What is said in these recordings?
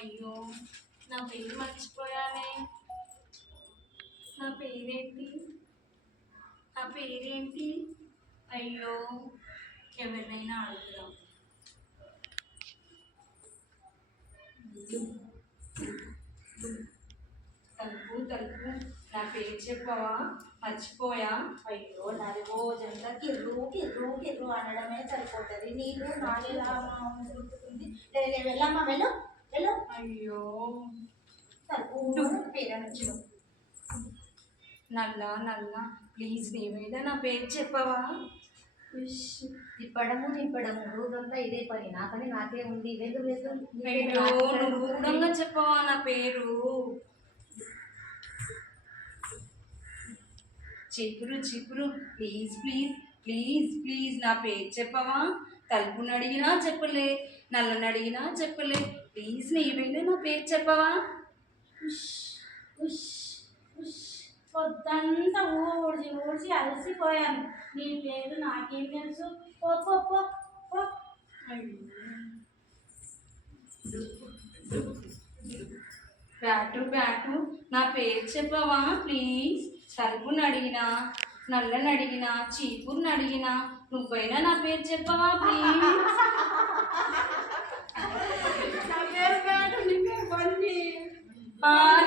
అయ్యో, నా పేరు మర్చిపోయానే. నా పేరేంటి? నా పేరేంటి? అయ్యో, ఎవరినైనా అడుగుదాం. తలుపు తలుపు, నా పేరు చెప్పవా? మర్చిపోయా. అయ్యో, నాది రోజంతా కిర్రు కిర్రు కిర్రు అనడమే సరిపోతుంది. నీకు నాదేలా గుర్తుకుంది. లేదు వెళ్ళమ్మా, వెళ్ళు వెళ్ళు. అయ్యో, పేరు నల్ల నల్ల, ప్లీజ్ నీవేదా నా పేరు చెప్పవా? తిప్పడము రోజంతా ఇదే పని. నా పని నాకే ఉంది. వెళ్ళు వెళ్ళు. అయ్యో, నువ్వు కూడా చెప్పవా నా పేరు? చిపురు చిపురు, ప్లీజ్ ప్లీజ్ ప్లీజ్ ప్లీజ్ నా పేరు చెప్పవా? తలుపుని అడిగినా చెప్పలే, నల్లని అడిగినా చెప్పలే, ప్లీజ్ నీవేనా నా పేరు చెప్పవా? పొద్దంతా ఊడ్చి ఊడ్చి అలసిపోయాను. నీ పేరు నాకేం తెలుసు? పో పో పో పో. బ్యాటు బ్యాటు, నా పేరు చెప్పవా ప్లీజ్? తలుపుని అడిగినా, నల్లని అడిగినా, చీపుర్ని అడిగినా, నువ్వైనా నా పేరు చెప్పవా ప్లీజ్? నా పేరు బ్యాటు, నీ పేరు బంతి.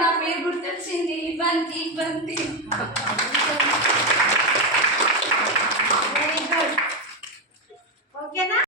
నా పేరు గుర్తొచ్చింది, బంతి బంతి.